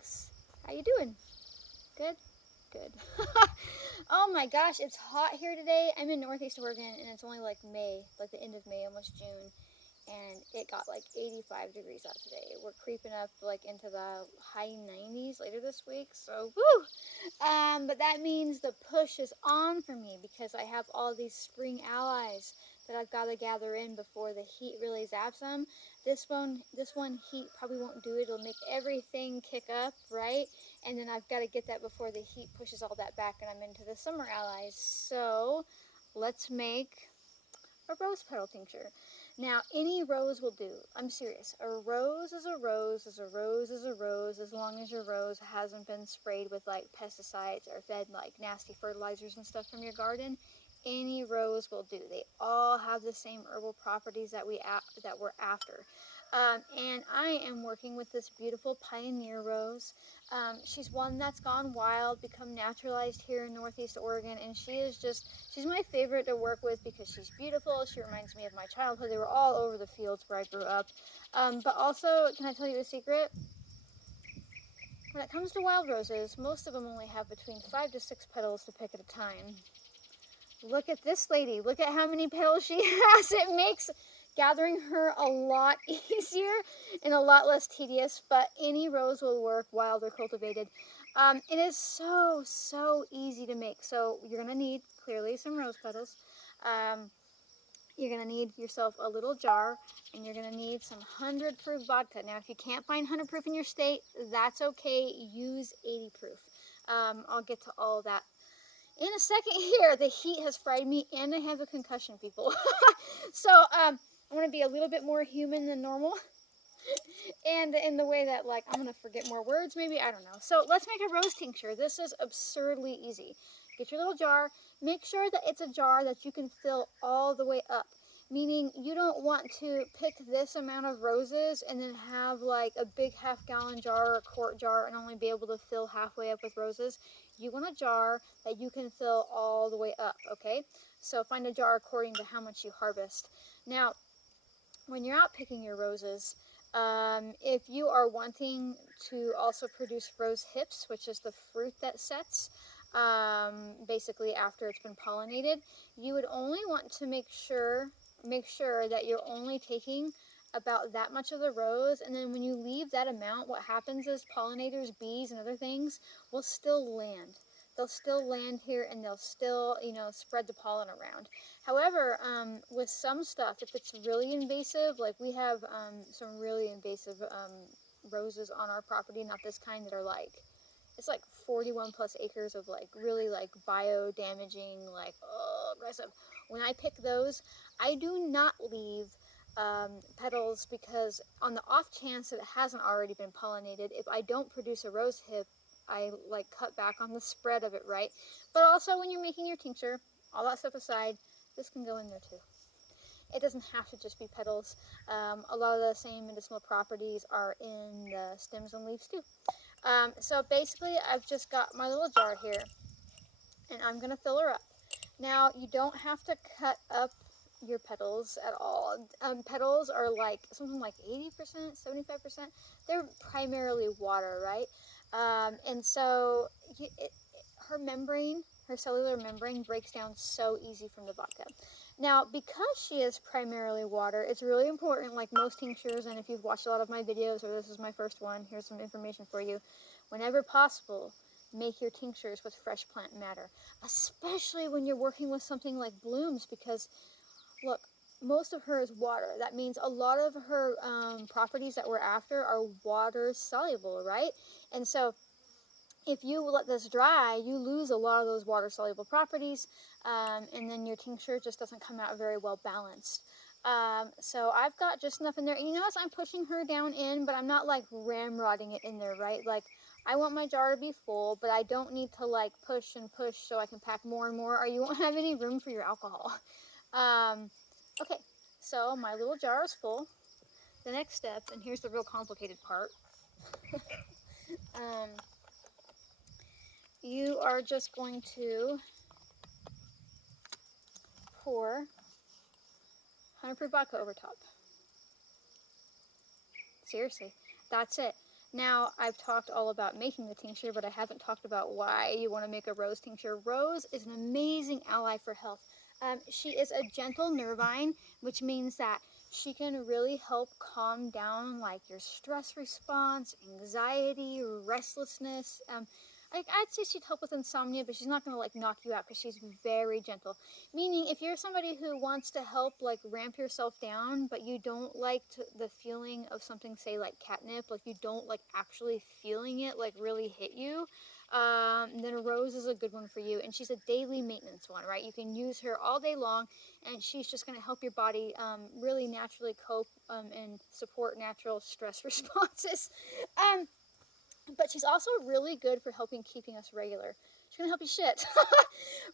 folks. How you doing? Good? Good. Oh my gosh, it's hot here today. I'm in Northeast Oregon and it's only like May, like the end of May, almost June. And it got like 85 degrees out today. We're creeping up like into the high 90s later this week. So, woo! But that means the push is on for me because I have all these spring allies that I've got to gather in before the heat really zaps them. This one heat probably won't do it. It'll make everything kick up, right? And then I've got to get that before the heat pushes all that back and I'm into the summer allies. So, let's make a rose petal tincture. Now, any rose will do. I'm serious. A rose is a rose is a rose is a rose as long as your rose hasn't been sprayed with like pesticides or fed like nasty fertilizers and stuff from your garden. Any rose will do. They all have the same herbal properties that we're after. And I am working with this beautiful pioneer rose. She's one that's gone wild, become naturalized here in Northeast Oregon, and she's my favorite to work with because she's beautiful. She reminds me of my childhood. They were all over the fields where I grew up. But also, can I tell you a secret? When it comes to wild roses, most of them only have between 5 to 6 petals to pick at a time. Look at this lady. Look at how many petals she has. It makes gathering her a lot easier and a lot less tedious, but any rose will work, wild or cultivated. It is so easy to make. So you're going to need, clearly, some rose petals. You're going to need yourself a little jar, and you're going to need some 100 proof vodka. Now, if you can't find 100 proof in your state, that's okay. Use 80 proof. I'll get to all that in a second here. The heat has fried me and I have a concussion, people. So I want to be a little bit more human than normal. And in the way that like I'm going to forget more words maybe, I don't know. So let's make a rose tincture. This is absurdly easy. Get your little jar. Make sure that it's a jar that you can fill all the way up. Meaning you don't want to pick this amount of roses and then have like a big half-gallon jar or a quart jar and only be able to fill halfway up with roses. You want a jar that you can fill all the way up, okay? So find a jar according to how much you harvest. Now, when you're out picking your roses, if you are wanting to also produce rose hips, which is the fruit that sets, basically after it's been pollinated, you would only want to make sure that you're only taking about that much of the rose, and then when you leave that amount, what happens is pollinators, bees, and other things will still land. They'll still land here and they'll still, spread the pollen around. However, with some stuff, if it's really invasive, like we have some really invasive roses on our property, not this kind, that are like, it's like 41 plus acres of like really like bio-damaging, like, aggressive. When I pick those, I do not leave petals because on the off chance that it hasn't already been pollinated, if I don't produce a rose hip, I like cut back on the spread of it, right? But also when you're making your tincture, all that stuff aside, this can go in there too. It doesn't have to just be petals. A lot of the same medicinal properties are in the stems and leaves too. So basically I've just got my little jar here and I'm going to fill her up. Now you don't have to cut up your petals at all. Petals are like something like 80%, 75%. They're primarily water, right? And so her membrane, her cellular membrane breaks down so easy from the vodka. Now, because she is primarily water, it's really important, like most tinctures, and if you've watched a lot of my videos or this is my first one, here's some information for you. Whenever possible, make your tinctures with fresh plant matter, especially when you're working with something like blooms, because look, most of her is water. That means a lot of her properties that we're after are water soluble, right? And so if you let this dry, you lose a lot of those water soluble properties, and then your tincture just doesn't come out very well balanced. So I've got just enough in there. And you notice I'm pushing her down in, but I'm not like ramrodding it in there, right? Like I want my jar to be full, but I don't need to like push and push so I can pack more and more, or you won't have any room for your alcohol. Okay, so my little jar is full. The next step, and here's the real complicated part, you are just going to pour 100 proof vodka over top. Seriously, that's it. Now, I've talked all about making the tincture, but I haven't talked about why you want to make a rose tincture. Rose is an amazing ally for health. She is a gentle nervine, which means that she can really help calm down like your stress response, anxiety, restlessness. I'd say she'd help with insomnia, but she's not going to like knock you out because she's very gentle. Meaning, if you're somebody who wants to help like ramp yourself down, but you don't like the feeling of something, say like catnip, like you don't like actually feeling it like really hit you, then a rose is a good one for you. And she's a daily maintenance one, right? You can use her all day long, and she's just going to help your body really naturally cope and support natural stress responses. Um, but she's also really good for helping keeping us regular. She's gonna help you shit,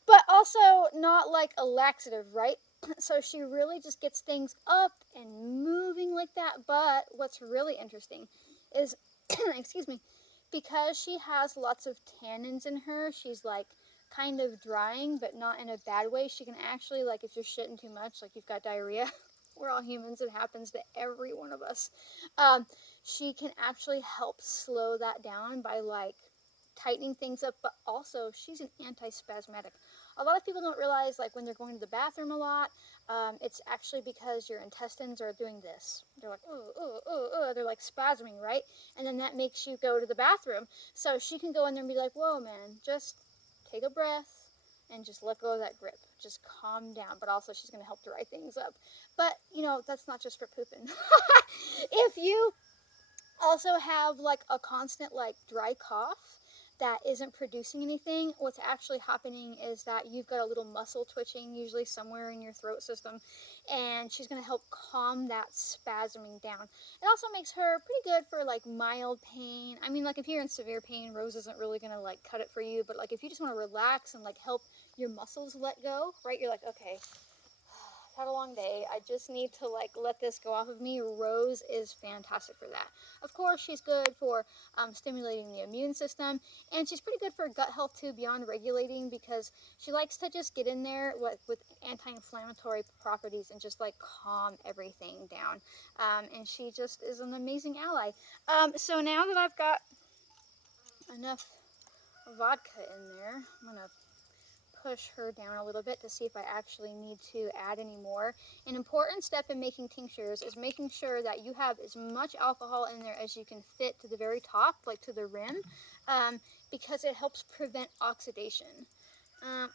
but also not like a laxative, right? So she really just gets things up and moving like that. But what's really interesting is, excuse me, because she has lots of tannins in her, she's like kind of drying, but not in a bad way. She can actually, like, if you're shitting too much, like you've got diarrhea, we're all humans, it happens to every one of us. Um, she can actually help slow that down by like tightening things up, but also she's an anti-spasmodic. A lot of people don't realize, like, when they're going to the bathroom a lot, it's actually because your intestines are doing this. They're like, oh, oh, oh, oh. They're like spasming, right? And then that makes you go to the bathroom. So she can go in there and be like, whoa, man, just take a breath and just let go of that grip. Just calm down. But also she's going to help dry things up. But, you know, that's not just for pooping. If you also have like a constant like dry cough that isn't producing anything, what's actually happening is that you've got a little muscle twitching usually somewhere in your throat system, and she's going to help calm that spasming down. It also makes her pretty good for like mild pain. I mean, like if you're in severe pain, Rose isn't really going to like cut it for you, but like if you just want to relax and like help your muscles let go, right? You're like, okay, I've had a long day. I just need to like let this go off of me. Rose is fantastic for that. Of course, she's good for stimulating the immune system, and she's pretty good for gut health too, beyond regulating, because she likes to just get in there with anti-inflammatory properties and just like calm everything down. And she just is an amazing ally. So now that I've got enough vodka in there, I'm gonna push her down a little bit to see if I actually need to add any more. An important step in making tinctures is making sure that you have as much alcohol in there as you can fit to the very top, like to the rim, because it helps prevent oxidation.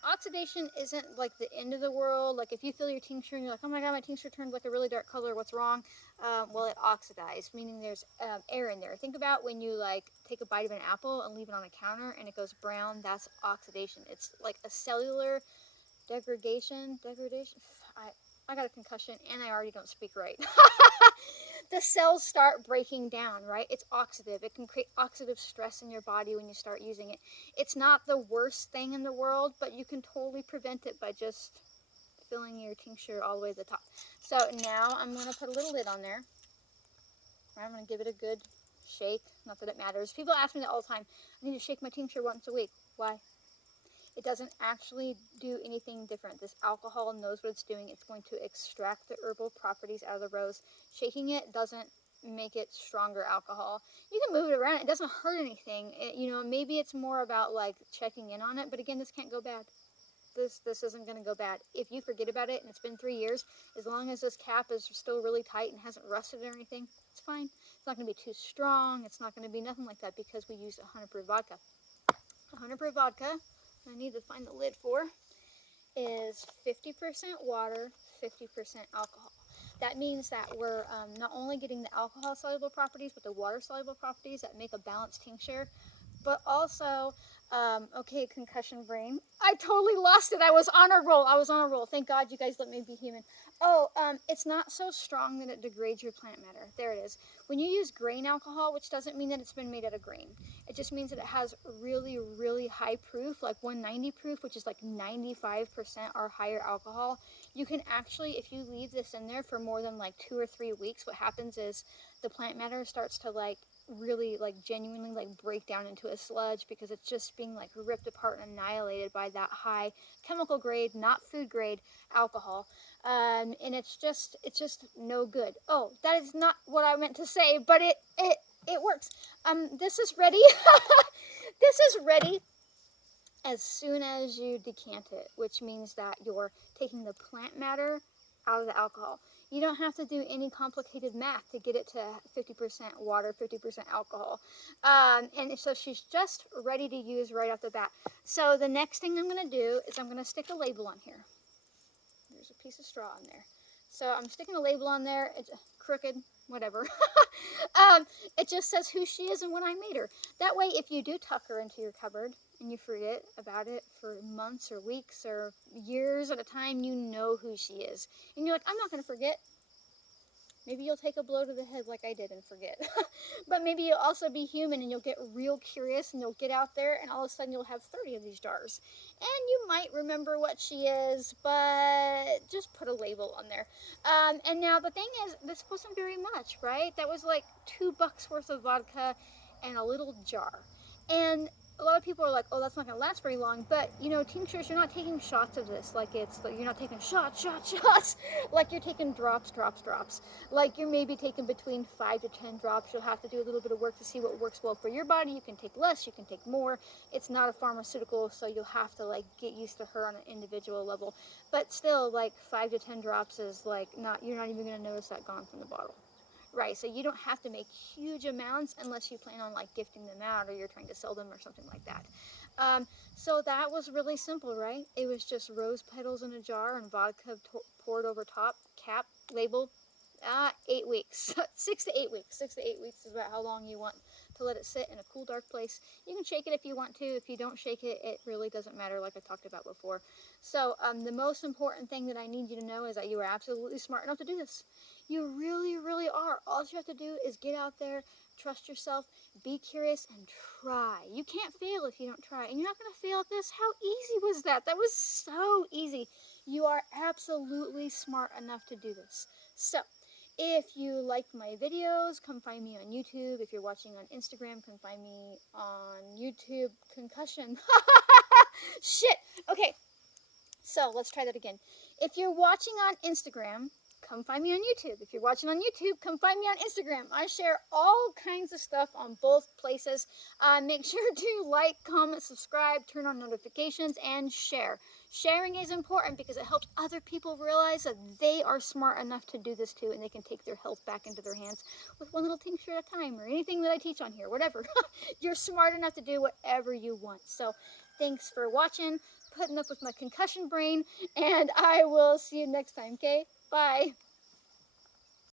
Oxidation isn't like the end of the world. Like if you fill your tincture and you're like, oh my god, my tincture turned like a really dark color, what's wrong? Well, it oxidized, meaning there's air in there. Think about when you like take a bite of an apple and leave it on a counter and it goes brown. That's oxidation. It's like a cellular degradation. I got a concussion and I already don't speak right. The cells start breaking down, right? It's oxidative. It can create oxidative stress in your body when you start using it. It's not the worst thing in the world, but you can totally prevent it by just filling your tincture all the way to the top. So now I'm going to put a little lid on there. I'm going to give it a good shake. Not that it matters. People ask me that all the time. I need to shake my tincture once a week. Why? It doesn't actually do anything different. This alcohol knows what it's doing. It's going to extract the herbal properties out of the rose. Shaking it doesn't make it stronger alcohol. You can move it around. It doesn't hurt anything. Maybe it's more about like checking in on it. But again, this can't go bad. This isn't going to go bad. If you forget about it and it's been 3 years, as long as this cap is still really tight and hasn't rusted or anything, it's fine. It's not going to be too strong. It's not going to be nothing like that because we used 100 proof vodka. 100 proof vodka, I need to find the lid for, is 50% water, 50% alcohol. That means that we're not only getting the alcohol soluble properties, but the water soluble properties that make a balanced tincture, but also, okay, concussion brain. I totally lost it. I was on a roll. Thank God you guys let me be human. Oh, it's not so strong that it degrades your plant matter. There it is. When you use grain alcohol, which doesn't mean that it's been made out of grain, it just means that it has really, really high proof, like 190 proof, which is like 95% or higher alcohol. You can actually, if you leave this in there for more than like 2 or 3 weeks, what happens is the plant matter starts to like really like genuinely like break down into a sludge because it's just being like ripped apart and annihilated by that high chemical grade, not food grade alcohol. And it's just no good. Oh, that is not what I meant to say, but it it works. This is ready. This is ready as soon as you decant it, which means that you're taking the plant matter out of the alcohol. You don't have to do any complicated math to get it to 50% water, 50% alcohol. And so she's just ready to use right off the bat. So the next thing I'm going to do is I'm going to stick a label on here. There's a piece of straw in there. So I'm sticking a label on there. It's crooked, whatever. It just says who she is and when I made her. That way, if you do tuck her into your cupboard and you forget about it for months or weeks or years at a time, you know who she is. And you're like, I'm not going to forget. Maybe you'll take a blow to the head like I did and forget. But maybe you'll also be human and you'll get real curious and you'll get out there and all of a sudden you'll have 30 of these jars. And you might remember what she is, but just put a label on there. And now the thing is, this wasn't very much, right? That was like $2 worth of vodka and a little jar. And a lot of people are like, oh, that's not going to last very long. But, you know, tinctures, you're not taking shots of this. Like, you're not taking shots. Like, you're taking drops. Like, you're maybe taking between 5 to 10 drops. You'll have to do a little bit of work to see what works well for your body. You can take less. You can take more. It's not a pharmaceutical, so you'll have to, like, get used to her on an individual level. But still, like, 5 to 10 drops is, like, you're not even going to notice that gone from the bottle. Right, so you don't have to make huge amounts unless you plan on like gifting them out or you're trying to sell them or something like that. So that was really simple, right? It was just rose petals in a jar and vodka poured over top, cap, label, 8 weeks. 6 to 8 weeks. 6 to 8 weeks is about how long you want to let it sit in a cool, dark place. You can shake it if you want to. If you don't shake it, it really doesn't matter, like I talked about before. So the most important thing that I need you to know is that you are absolutely smart enough to do this. You really, really are. All you have to do is get out there, trust yourself, be curious, and try. You can't fail if you don't try. And you're not going to fail at this. How easy was that? That was so easy. You are absolutely smart enough to do this. So, if you like my videos, come find me on YouTube. If you're watching on Instagram, come find me on YouTube. Concussion. Shit. Okay. So, let's try that again. If you're watching on Instagram, come find me on YouTube. If you're watching on YouTube, come find me on Instagram. I share all kinds of stuff on both places. Make sure to like, comment, subscribe, turn on notifications, and share. Sharing is important because it helps other people realize that they are smart enough to do this too, and they can take their health back into their hands with one little tincture at a time, or anything that I teach on here, whatever. You're smart enough to do whatever you want. So thanks for watching, putting up with my concussion brain, and I will see you next time, okay? Bye.